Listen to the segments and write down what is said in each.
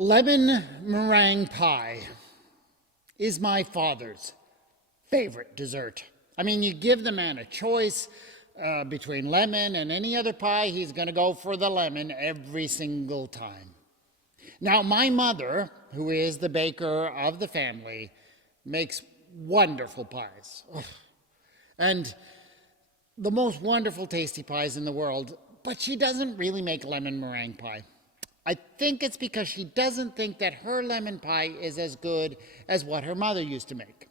Lemon meringue pie is my father's favorite dessert. I mean, you give the man a choice between lemon and any other pie, he's going to go for the lemon every single time. Now, my mother, who is the baker of the family, makes wonderful pies. And the most wonderful tasty pies in the world, but she doesn't really make lemon meringue pie. I think it's because she doesn't think that her lemon pie is as good as what her mother used to make.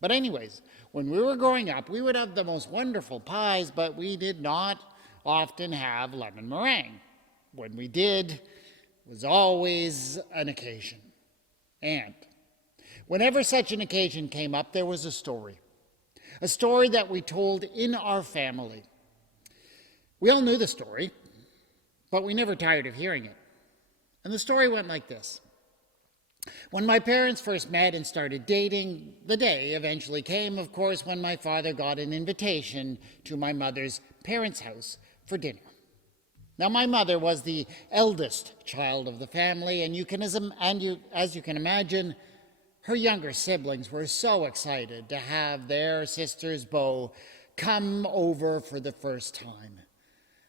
But anyways, when we were growing up, we would have the most wonderful pies, but we did not often have lemon meringue. When we did, it was always an occasion. And whenever such an occasion came up, there was a story that we told in our family. We all knew the story, but we never tired of hearing it. And the story went like this. When my parents first met and started dating, the day eventually came, of course, when my father got an invitation to my mother's parents' house for dinner. Now, my mother was the eldest child of the family, and as you can imagine, her younger siblings were so excited to have their sister's beau come over for the first time.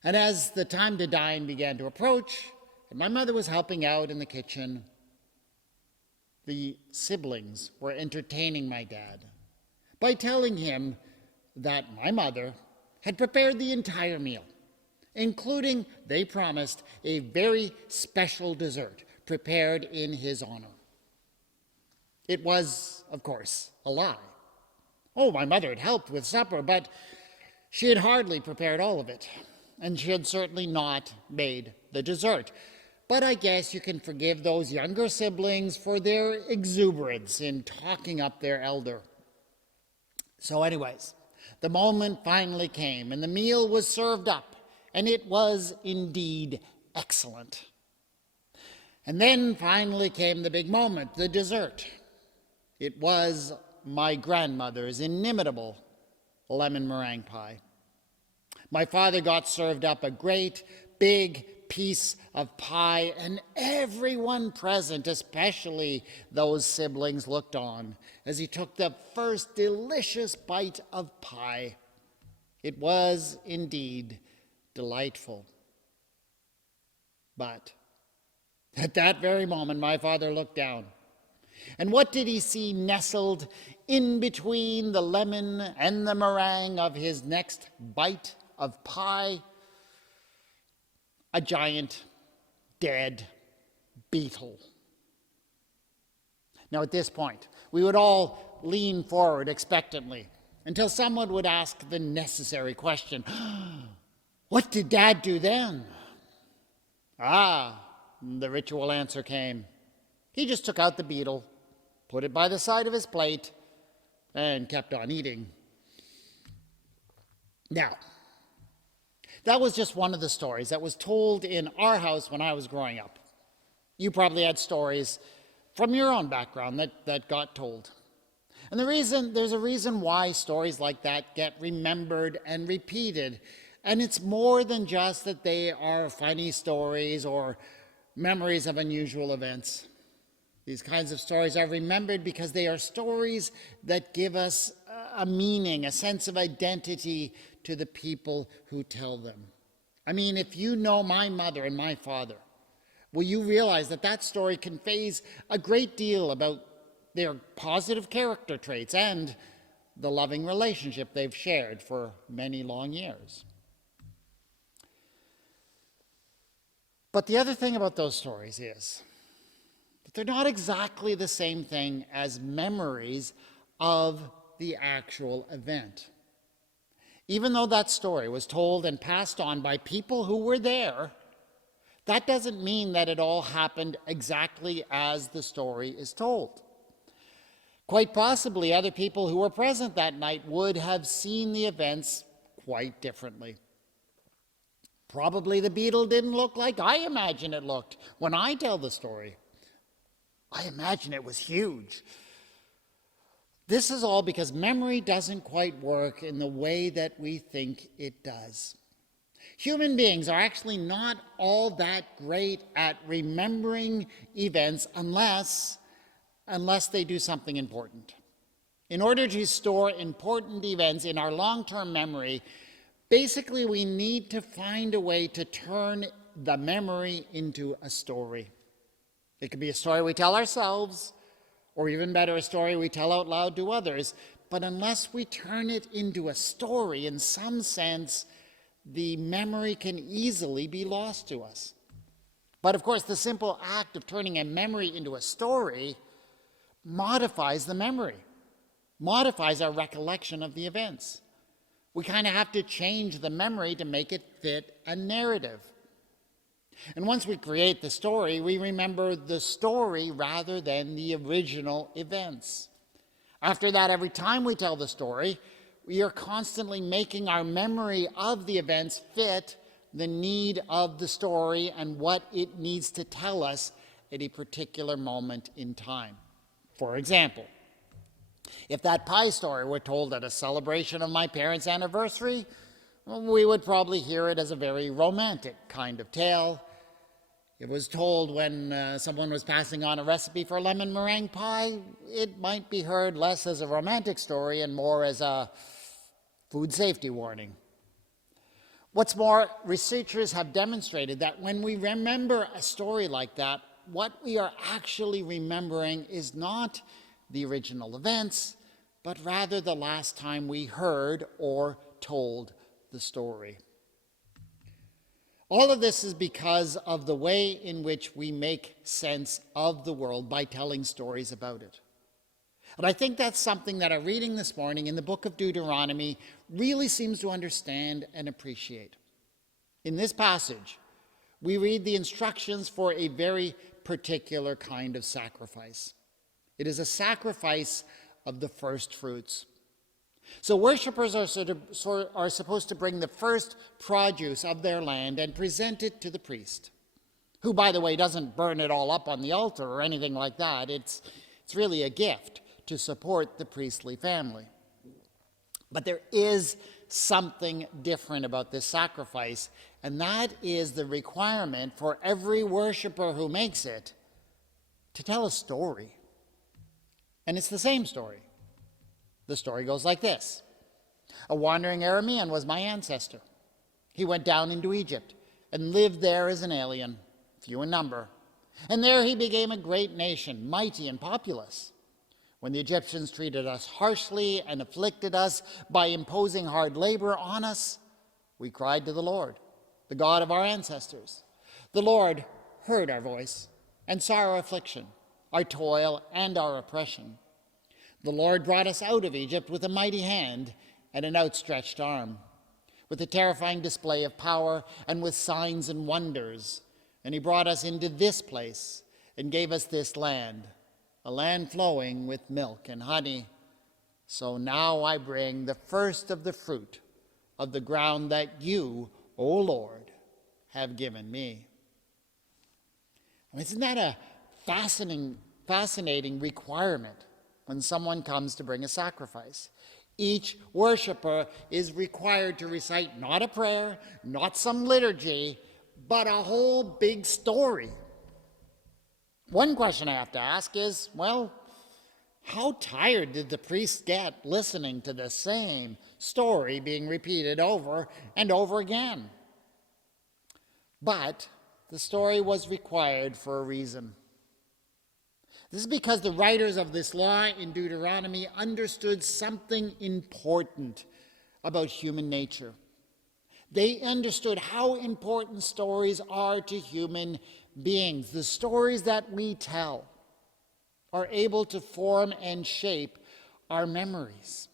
And as the time to dine began to approach, and my mother was helping out in the kitchen, the siblings were entertaining my dad by telling him that my mother had prepared the entire meal, including, they promised, a very special dessert prepared in his honor. It was, of course, a lie. Oh, my mother had helped with supper, but she had hardly prepared all of it, and she had certainly not made the dessert. But I guess you can forgive those younger siblings for their exuberance in talking up their elder. So anyways, the moment finally came, and the meal was served up, and it was indeed excellent. And then finally came the big moment, the dessert. It was my grandmother's inimitable lemon meringue pie. My father got served up a great big piece of pie, and everyone present, especially those siblings, looked on as he took the first delicious bite of pie. It was indeed delightful. But at that very moment, my father looked down. And what did he see nestled in between the lemon and the meringue of his next bite of pie? A giant, dead beetle. Now, at this point, we would all lean forward expectantly until someone would ask the necessary question, "What did Dad do then?" The ritual answer came. He just took out the beetle, put it by the side of his plate, and kept on eating. Now, that was just one of the stories that was told in our house when I was growing up. You probably had stories from your own background that got told. And there's a reason why stories like that get remembered and repeated. And it's more than just that they are funny stories or memories of unusual events. These kinds of stories are remembered because they are stories that give us a meaning, a sense of identity to the people who tell them. I mean, if you know my mother and my father, will you realize that that story conveys a great deal about their positive character traits and the loving relationship they've shared for many long years. But the other thing about those stories is that they're not exactly the same thing as memories of the actual event. Even though that story was told and passed on by people who were there, that doesn't mean that it all happened exactly as the story is told. Quite possibly, other people who were present that night would have seen the events quite differently. Probably the beetle didn't look like I imagine it looked when I tell the story. I imagine it was huge. This is all because memory doesn't quite work in the way that we think it does. Human beings are actually not all that great at remembering events unless they do something important. In order to store important events in our long-term memory, basically we need to find a way to turn the memory into a story. It could be a story we tell ourselves, or even better, a story we tell out loud to others. But unless we turn it into a story in some sense, the memory can easily be lost to us. But of course, the simple act of turning a memory into a story modifies the memory, modifies our recollection of the events. We kind of have to change the memory to make it fit a narrative. And once we create the story, we remember the story rather than the original events. After that, every time we tell the story, we are constantly making our memory of the events fit the need of the story and what it needs to tell us at a particular moment in time. For example, if that pie story were told at a celebration of my parents' anniversary, we would probably hear it as a very romantic kind of tale. It was told when someone was passing on a recipe for lemon meringue pie. It might be heard less as a romantic story and more as a food safety warning. What's more, researchers have demonstrated that when we remember a story like that, what we are actually remembering is not the original events, but rather the last time we heard or told the story. All of this is because of the way in which we make sense of the world by telling stories about it. And I think that's something that our reading this morning in the book of Deuteronomy really seems to understand and appreciate. In this passage, we read the instructions for a very particular kind of sacrifice. It is a sacrifice of the first fruits. So worshipers are supposed to bring the first produce of their land and present it to the priest, who, by the way, doesn't burn it all up on the altar or anything like that. It's really a gift to support the priestly family. But there is something different about this sacrifice, and that is the requirement for every worshiper who makes it to tell a story. And it's the same story. The story goes like this. A wandering Aramean was my ancestor. He went down into Egypt and lived there as an alien, few in number. And there he became a great nation, mighty and populous. When the Egyptians treated us harshly and afflicted us by imposing hard labor on us, we cried to the Lord, the God of our ancestors. The Lord heard our voice and saw our affliction, our toil, and our oppression. The Lord brought us out of Egypt with a mighty hand and an outstretched arm, with a terrifying display of power and with signs and wonders. And he brought us into this place and gave us this land, a land flowing with milk and honey. So now I bring the first of the fruit of the ground that you, O Lord, have given me. Isn't that a fascinating requirement when someone comes to bring a sacrifice? Each worshiper is required to recite not a prayer, not some liturgy, but a whole big story. One question I have to ask is, well, how tired did the priest get listening to the same story being repeated over and over again? But the story was required for a reason. This is because the writers of this law in Deuteronomy understood something important about human nature. They understood how important stories are to human beings. The stories that we tell are able to form and shape our memories.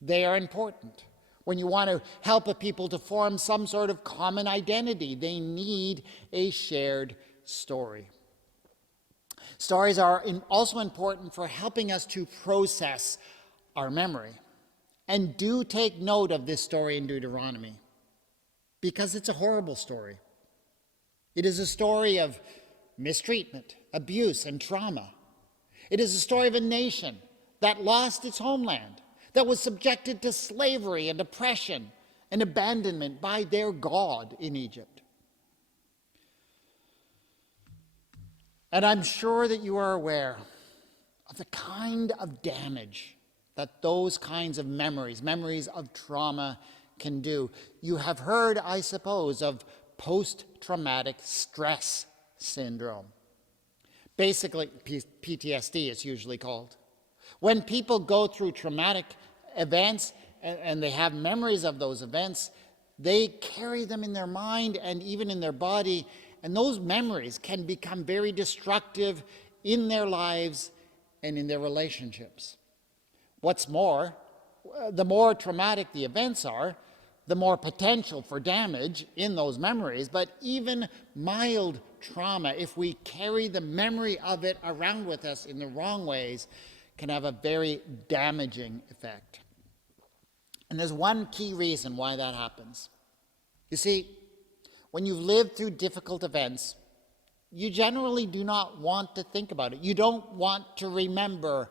They are important. When you want to help a people to form some sort of common identity, they need a shared story. Stories are also important for helping us to process our memory. And do take note of this story in Deuteronomy, because it's a horrible story. It is a story of mistreatment, abuse, and trauma. It is a story of a nation that lost its homeland, that was subjected to slavery and oppression, and abandonment by their God in Egypt. And I'm sure that you are aware of the kind of damage that those kinds of memories of trauma, can do. You have heard, I suppose, of post-traumatic stress syndrome. Basically, PTSD is usually called. When people go through traumatic events and they have memories of those events, they carry them in their mind and even in their body, and those memories can become very destructive in their lives and in their relationships. What's more, the more traumatic the events are, the more potential for damage in those memories. But even mild trauma, if we carry the memory of it around with us in the wrong ways, can have a very damaging effect. And there's one key reason why that happens. You see, when you've lived through difficult events, you generally do not want to think about it. You don't want to remember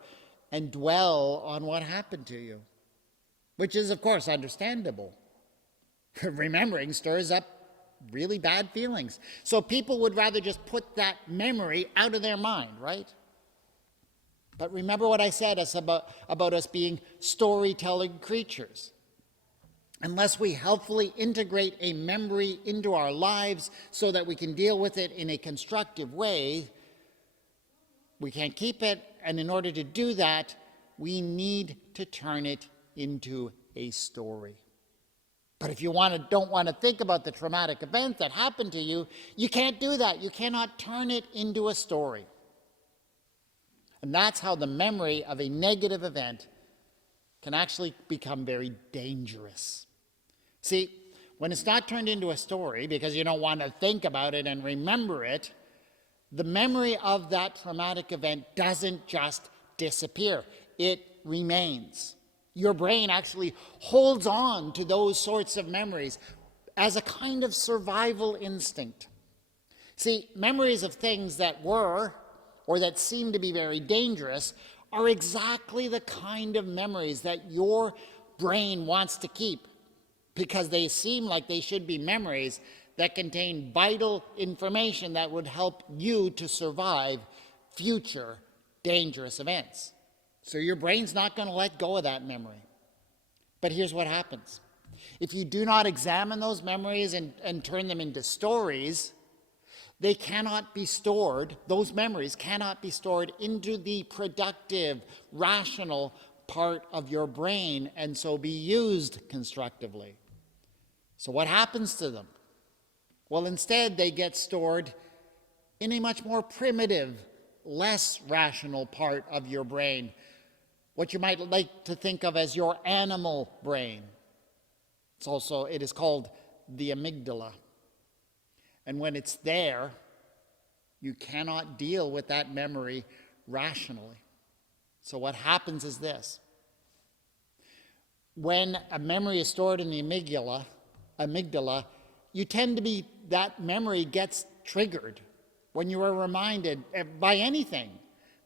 and dwell on what happened to you, which is, of course, understandable. Remembering stirs up really bad feelings. So people would rather just put that memory out of their mind, right? But remember what I said about us being storytelling creatures. Unless we helpfully integrate a memory into our lives so that we can deal with it in a constructive way, we can't keep it. And in order to do that, we need to turn it into a story. But if you don't want to think about the traumatic event that happened to you, you can't do that. You cannot turn it into a story. And that's how the memory of a negative event can actually become very dangerous. See, when it's not turned into a story because you don't want to think about it and remember it, the memory of that traumatic event doesn't just disappear. It remains. Your brain actually holds on to those sorts of memories as a kind of survival instinct. See, memories of things that were or that seem to be very dangerous are exactly the kind of memories that your brain wants to keep because they seem like they should be memories that contain vital information that would help you to survive future dangerous events. So your brain's not going to let go of that memory. But here's what happens. If you do not examine those memories and turn them into stories, they cannot be stored, those memories cannot be stored into the productive, rational part of your brain and so be used constructively. So what happens to them? Well, instead they get stored in a much more primitive, less rational part of your brain, what you might like to think of as your animal brain. It is called the amygdala. And when it's there, you cannot deal with that memory rationally. So what happens is this. When a memory is stored in the amygdala, you tend to be, that memory gets triggered when you are reminded by anything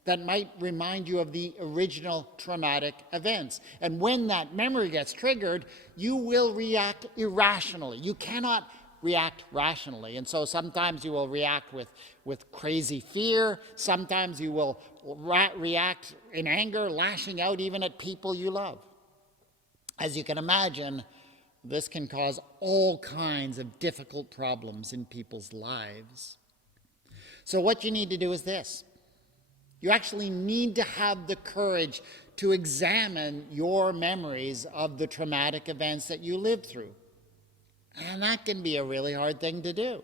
that might remind you of the original traumatic events. And when that memory gets triggered, you will react irrationally. You cannot react rationally. And so sometimes you will react with crazy fear. Sometimes you will react in anger, lashing out even at people you love. As you can imagine, this can cause all kinds of difficult problems in people's lives. So what you need to do is this. You actually need to have the courage to examine your memories of the traumatic events that you lived through. And that can be a really hard thing to do.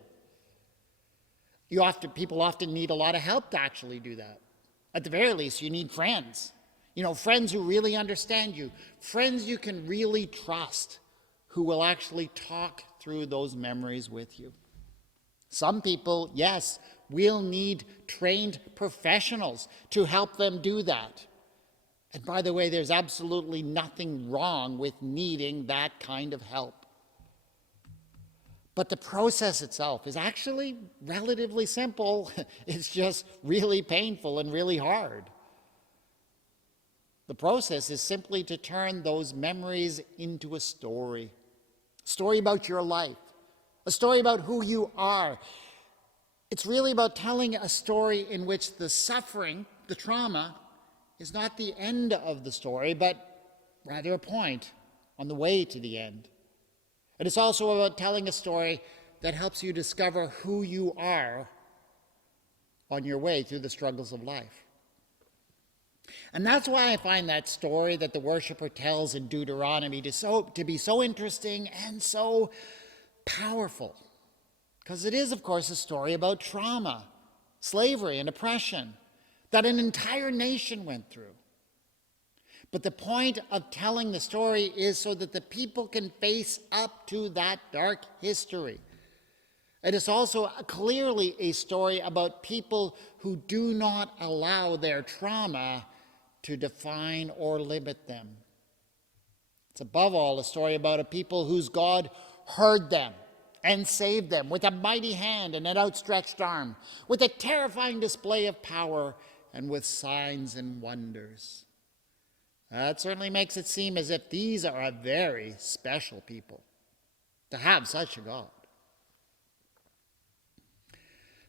People often need a lot of help to actually do that. At the very least, you need friends. Friends who really understand you. Friends you can really trust, who will actually talk through those memories with you. Some people, yes, will need trained professionals to help them do that. And by the way, there's absolutely nothing wrong with needing that kind of help. But the process itself is actually relatively simple. It's just really painful and really hard. The process is simply to turn those memories into a story. story about your life, a story about who you are. It's really about telling a story in which the suffering, the trauma, is not the end of the story, but rather a point on the way to the end. And it's also about telling a story that helps you discover who you are on your way through the struggles of life. And that's why I find that story that the worshiper tells in Deuteronomy to be so interesting and so powerful. Because it is, of course, a story about trauma, slavery, and oppression that an entire nation went through. But the point of telling the story is so that the people can face up to that dark history. It is also clearly a story about people who do not allow their trauma to define or limit them. It's above all a story about a people whose God heard them and saved them with a mighty hand and an outstretched arm, with a terrifying display of power and with signs and wonders. That certainly makes it seem as if these are a very special people to have such a God.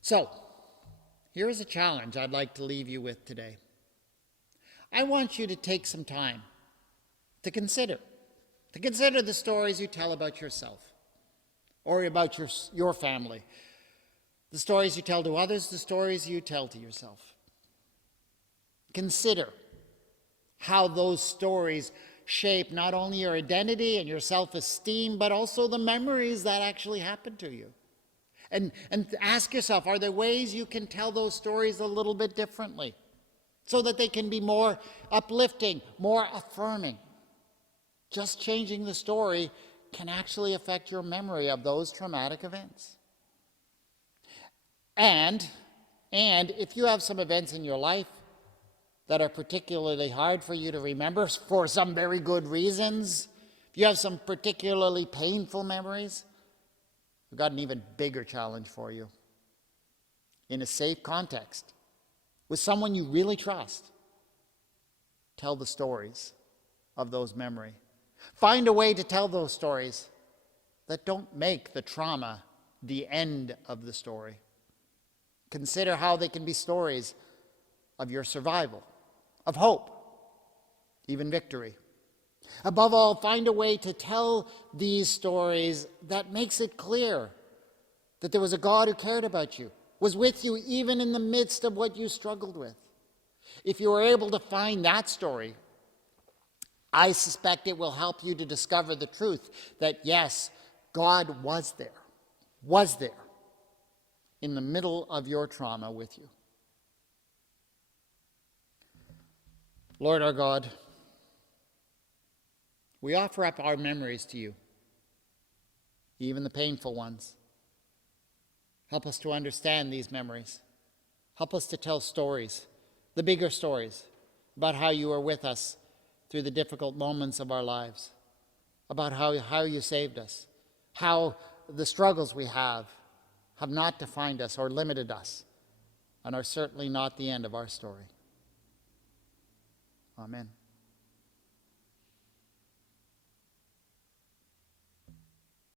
So, here is a challenge I'd like to leave you with today. I want you to take some time to consider the stories you tell about yourself or about your family, the stories you tell to others, the stories you tell to yourself. Consider how those stories shape not only your identity and your self-esteem, but also the memories that actually happened to you. And ask yourself, are there ways you can tell those stories a little bit differently so that they can be more uplifting, more affirming? Just changing the story can actually affect your memory of those traumatic events. And if you have some events in your life that are particularly hard for you to remember for some very good reasons, if you have some particularly painful memories, we've got an even bigger challenge for you. In a safe context, with someone you really trust, tell the stories of those memories. Find a way to tell those stories that don't make the trauma the end of the story. Consider how they can be stories of your survival, of hope, even victory. Above all, find a way to tell these stories that makes it clear that there was a God who cared about you, was with you even in the midst of what you struggled with. If you are able to find that story, I suspect it will help you to discover the truth that yes, God was there in the middle of your trauma with you. Lord our God, we offer up our memories to you, even the painful ones. Help us to understand these memories. Help us to tell stories, the bigger stories, about how you are with us through the difficult moments of our lives, about how you saved us, how the struggles we have not defined us or limited us, and are certainly not the end of our story. Amen.